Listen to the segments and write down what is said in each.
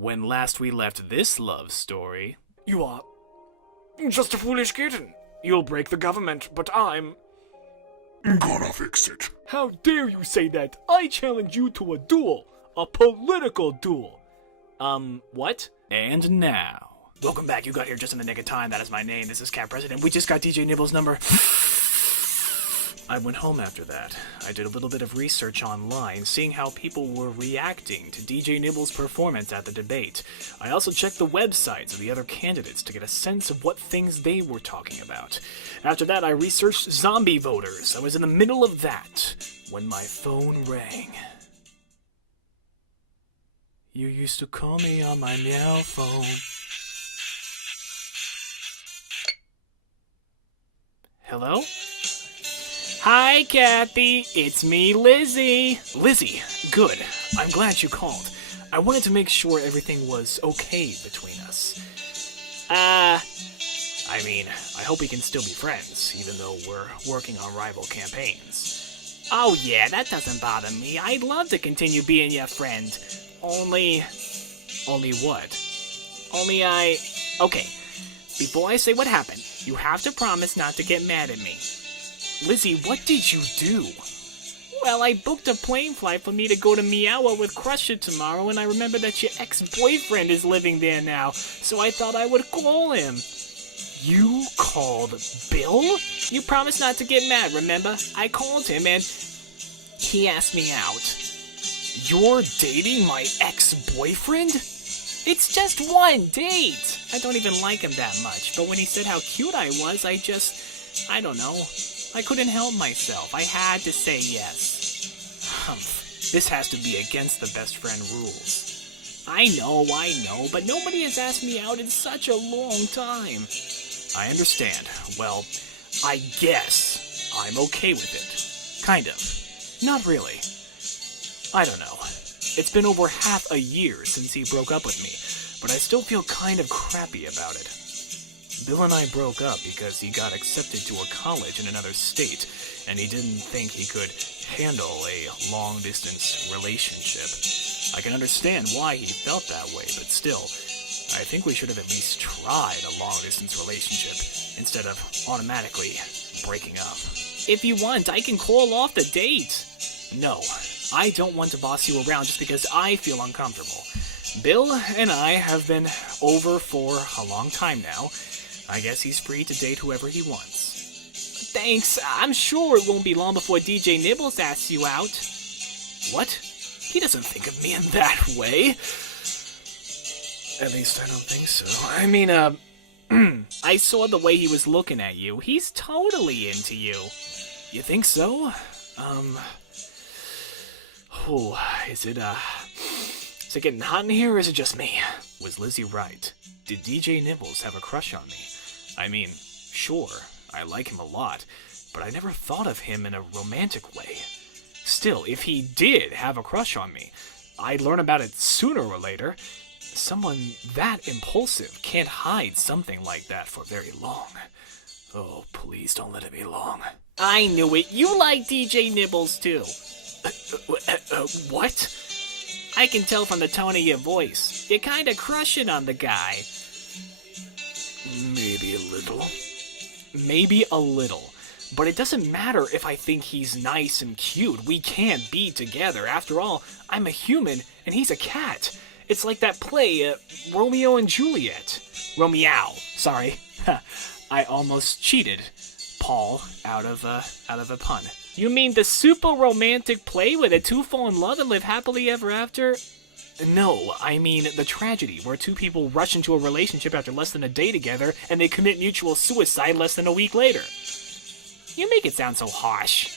When last we left this love story... You are just a foolish kitten. You'll break the government, but I'm gonna fix it. How dare you say that? I challenge you to a duel. A political duel. What? And now... Welcome back. You got here just in the nick of time. That is my name. This is Cat President. We just got DJ Nibbles' number. I went home after that. I did a little bit of research online, seeing how people were reacting to DJ Nibbles' performance at the debate. I also checked the websites of the other candidates to get a sense of what things they were talking about. After that, I researched zombie voters. I was in the middle of that when my phone rang. You used to call me on my meow phone. Hello? Hi, Kathy. It's me, Lizzie. Lizzie, good. I'm glad you called. I wanted to make sure everything was okay between us. I hope we can still be friends, even though we're working on rival campaigns. Oh yeah, that doesn't bother me. I'd love to continue being your friend. Only what? Okay, before I say what happened, you have to promise not to get mad at me. Lizzie, what did you do? Well, I booked a plane flight for me to go to Meowa with Crusher tomorrow, and I remember that your ex-boyfriend is living there now, so I thought I would call him. You called Bill? You promised not to get mad, remember? I called him, and he asked me out. You're dating my ex-boyfriend? It's just one date. I don't even like him that much, but when he said how cute I was, I don't know. I couldn't help myself. I had to say yes. This has to be against the best friend rules. I know, but nobody has asked me out in such a long time. I understand. Well, I guess I'm okay with it. Kind of. Not really. I don't know. It's been over half a year since he broke up with me, but I still feel kind of crappy about it. Bill and I broke up because he got accepted to a college in another state, and he didn't think he could handle a long-distance relationship. I can understand why he felt that way, but still, I think we should have at least tried a long-distance relationship instead of automatically breaking up. If you want, I can call off the date. No, I don't want to boss you around just because I feel uncomfortable. Bill and I have been over for a long time now. I guess he's free to date whoever he wants. Thanks. I'm sure it won't be long before DJ Nibbles asks you out. What? He doesn't think of me in that way. At least I don't think so. I saw the way he was looking at you. He's totally into you. You think so? Is it getting hot in here, or is it just me? Was Lizzie right? Did DJ Nibbles have a crush on me? Sure, I like him a lot, but I never thought of him in a romantic way. Still, if he did have a crush on me, I'd learn about it sooner or later. Someone that impulsive can't hide something like that for very long. Oh, please don't let it be long. I knew it. You like DJ Nibbles, too. What? I can tell from the tone of your voice. You're kinda crushing on the guy. Maybe a little. But it doesn't matter if I think he's nice and cute. We can't be together. After all, I'm a human and he's a cat. It's like that play, Romeo and Juliet. Romeo, sorry. I almost cheated Paul out of a pun. You mean the super romantic play where the two fall in love and live happily ever after? No, I mean the tragedy where two people rush into a relationship after less than a day together and they commit mutual suicide less than a week later. You make it sound so harsh.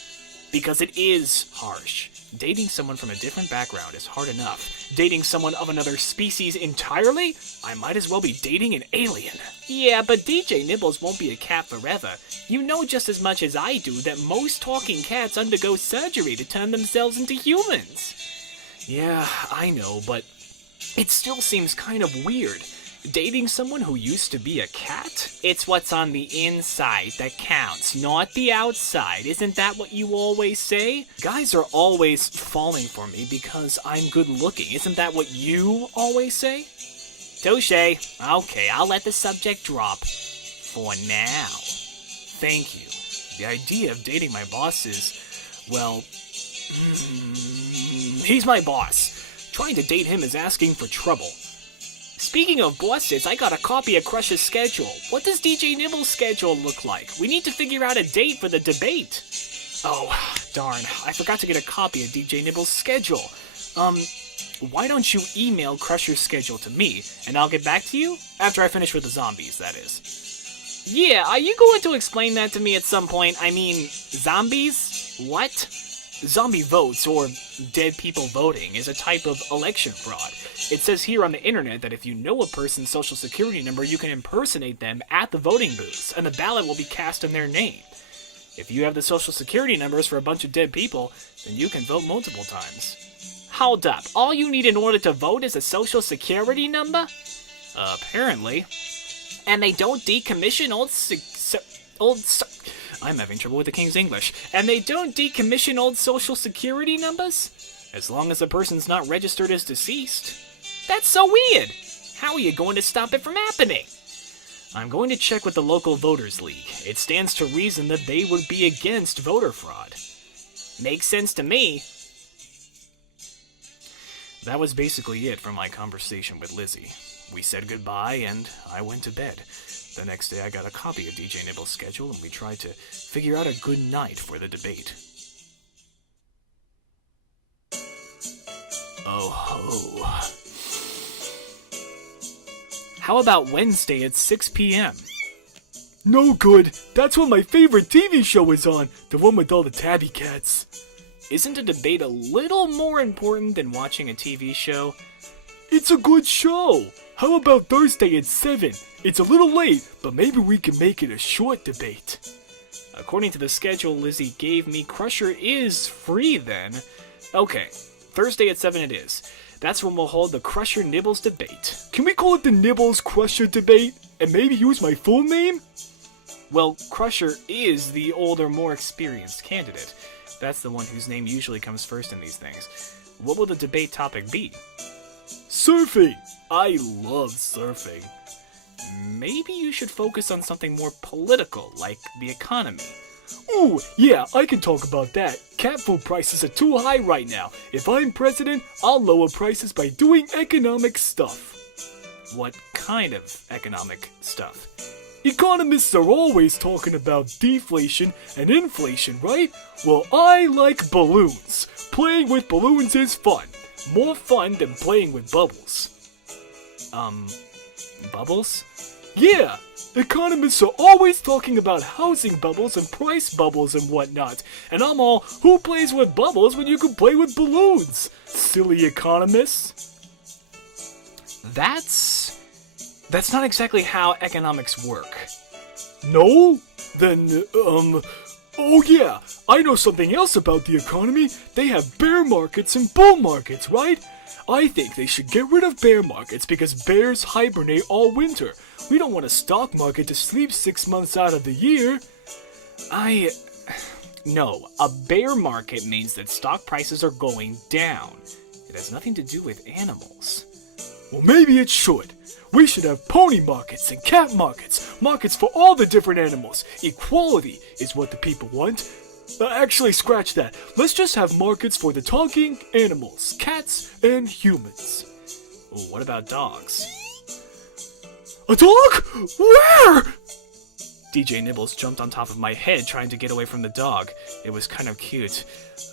Because it is harsh. Dating someone from a different background is hard enough. Dating someone of another species entirely? I might as well be dating an alien. Yeah, but DJ Nibbles won't be a cat forever. You know just as much as I do that most talking cats undergo surgery to turn themselves into humans. Yeah, I know, but it still seems kind of weird. Dating someone who used to be a cat? It's what's on the inside that counts, not the outside. Isn't that what you always say? Guys are always falling for me because I'm good looking. Isn't that what you always say? Touche. Okay, I'll let the subject drop. For now. Thank you. The idea of dating my boss is, well, he's my boss. Trying to date him is asking for trouble. Speaking of bosses, I got a copy of Crush's schedule. What does DJ Nibbles' schedule look like? We need to figure out a date for the debate. Oh, darn. I forgot to get a copy of DJ Nibbles' schedule. Why don't you email Crusher's schedule to me, and I'll get back to you? After I finish with the zombies, that is. Yeah, are you going to explain that to me at some point? I mean, zombies? What? Zombie votes, or dead people voting, is a type of election fraud. It says here on the internet that if you know a person's social security number, you can impersonate them at the voting booths, and the ballot will be cast in their name. If you have the social security numbers for a bunch of dead people, then you can vote multiple times. Hold up, all you need in order to vote is a social security number? Apparently. And they don't decommission I'm having trouble with the King's English. And they don't decommission old social security numbers? As long as the person's not registered as deceased. That's so weird! How are you going to stop it from happening? I'm going to check with the local voters league. It stands to reason that they would be against voter fraud. Makes sense to me. That was basically it for my conversation with Lizzie. We said goodbye and I went to bed. The next day I got a copy of DJ Nibbles' schedule and we tried to figure out a good night for the debate. Oh ho. How about Wednesday at 6 p.m.? No good. That's when my favorite TV show is on. The one with all the tabby cats. Isn't a debate a little more important than watching a TV show? It's a good show. How about Thursday at 7? It's a little late, but maybe we can make it a short debate. According to the schedule Lizzie gave me, Crusher is free then. Okay, Thursday at 7 it is. That's when we'll hold the Crusher Nibbles debate. Can we call it the Nibbles Crusher debate? And maybe use my full name? Well, Crusher is the older, more experienced candidate. That's the one whose name usually comes first in these things. What will the debate topic be? Surfing! I love surfing. Maybe you should focus on something more political, like the economy. Ooh, yeah, I can talk about that. Cat food prices are too high right now. If I'm president, I'll lower prices by doing economic stuff. What kind of economic stuff? Economists are always talking about deflation and inflation, right? Well, I like balloons. Playing with balloons is fun. More fun than playing with bubbles. Bubbles? Yeah! Economists are always talking about housing bubbles and price bubbles and whatnot. And I'm all, who plays with bubbles when you can play with balloons? Silly economists. That's not exactly how economics work. No? Then, oh yeah, I know something else about the economy. They have bear markets and bull markets, right? I think they should get rid of bear markets because bears hibernate all winter. We don't want a stock market to sleep 6 months out of the year. No, a bear market means that stock prices are going down. It has nothing to do with animals. Well, maybe it should. We should have pony markets and cat markets. Markets for all the different animals. Equality is what the people want. Actually, scratch that. Let's just have markets for the talking animals, cats, and humans. Ooh, what about dogs? A dog? Where? DJ Nibbles jumped on top of my head trying to get away from the dog. It was kind of cute.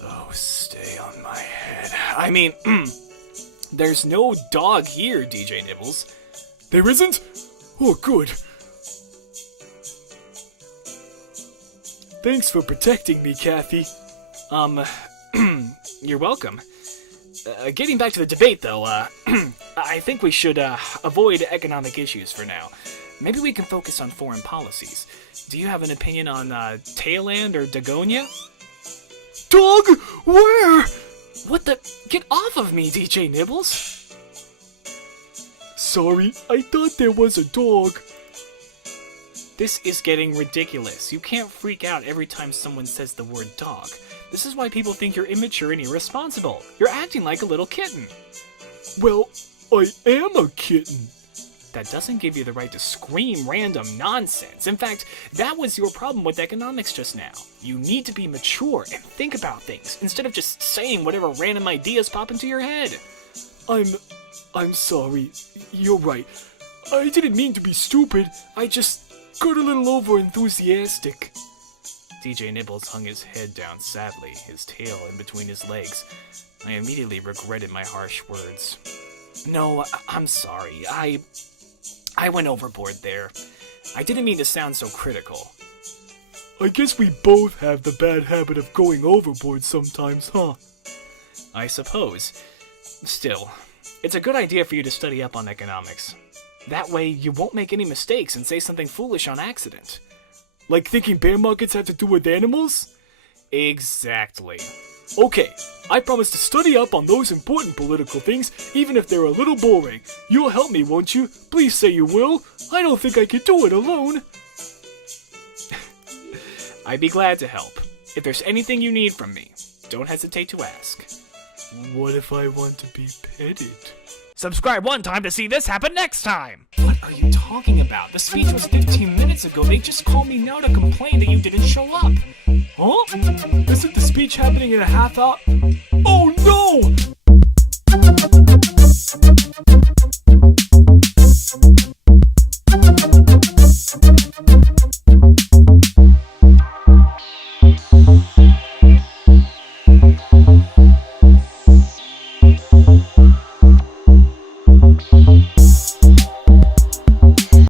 Oh, stay on my head. I mean, there's no dog here, DJ Nibbles. There isn't? Oh, good. Thanks for protecting me, Kathy. You're welcome. Getting back to the debate, though, I think we should avoid economic issues for now. Maybe we can focus on foreign policies. Do you have an opinion on Thailand or Dagonia? Dog? Where? What the? Get off of me, DJ Nibbles! sorry. I thought there was a dog. This is getting ridiculous. You can't freak out every time someone says the word dog. This is why people think you're immature and irresponsible. You're acting like a little kitten. Well, I am a kitten. That doesn't give you the right to scream random nonsense. In fact, that was your problem with economics just now. You need to be mature and think about things, instead of just saying whatever random ideas pop into your head. I'm sorry. You're right. I didn't mean to be stupid. I just got a little over-enthusiastic. DJ Nibbles hung his head down sadly, his tail in between his legs. I immediately regretted my harsh words. No, I'm sorry. I went overboard there. I didn't mean to sound so critical. I guess we both have the bad habit of going overboard sometimes, huh? I suppose. Still, it's a good idea for you to study up on economics. That way, you won't make any mistakes and say something foolish on accident. Like thinking bear markets have to do with animals? Exactly. Okay, I promise to study up on those important political things, even if they're a little boring. You'll help me, won't you? Please say you will. I don't think I could do it alone. I'd be glad to help. If there's anything you need from me, don't hesitate to ask. What if I want to be petted? Subscribe one time to see this happen next time! What are you talking about? The speech was 15 minutes ago. They just called me now to complain that you didn't show up. Huh? Isn't the speech happening in a half hour? Oh no!